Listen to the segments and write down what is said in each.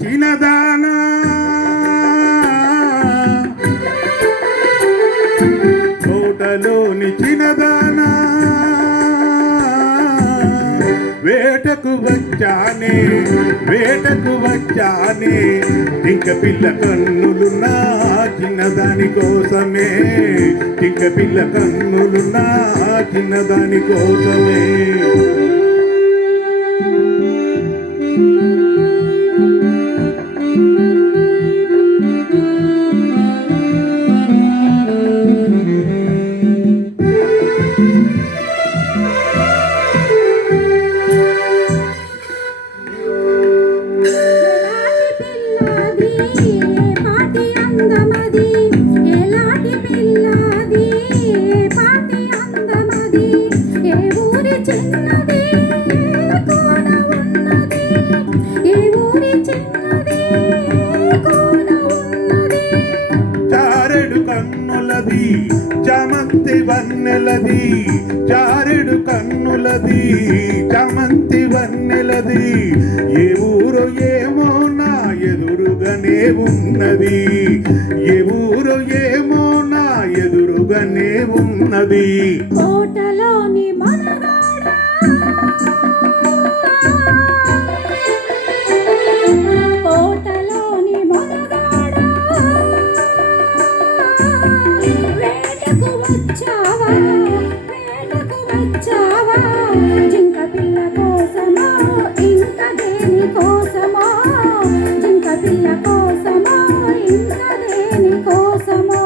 చిన్నదానా తోటలోని చిన్నదానా వేటకు వచ్చానే టింక పిల్ల కన్నులున్నా చిన్నదాని కోసమే టింక పిల్ల కన్నులున్నా చిన్నదాని కోసమే చామంతి వన్నెలది చారెడు కన్నులది చామంతి వన్నెలది ఏ ఊరో ఏమో నా ఎదురుగానే ఉన్నది ఏ ఊరో ఏమో నా ఎదురుగానే ఉన్నది కోటలోని మనగాడా జింక పిల్ల కోసమో ఇంకా దేని కోసమో జింక పిల్ల కోసమో ఇంకా దేని కోసమో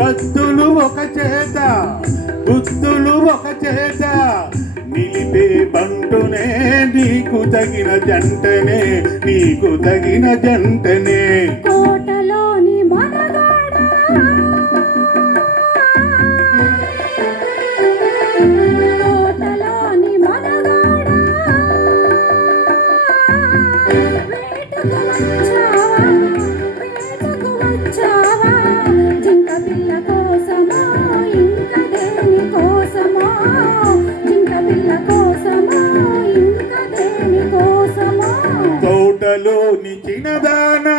కత్తులు ఒక చేత గుత్తులు ఒక చేత నిలిపే బంటునే నీకు తగిన జంటనే కోటలోని మనగాడా వేటకు వచ్చావా జింక పిల్ల కోసమో ఇంకా దేని కోసమో జింక పిల్ల కోసమో ఇంకా దేని కోసమో తోటలోని చిన్నదానా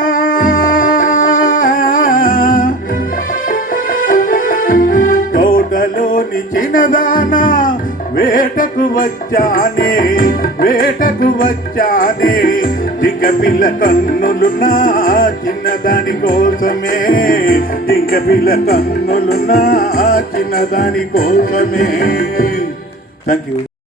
వేటకు వచ్చానే జింక పిల్ల కన్నులున్నా చిన్నదాని కోసమే జింక పిల్ల కన్నులున్నా చిన్నదాని కోసమే థ్యాంక్ యూ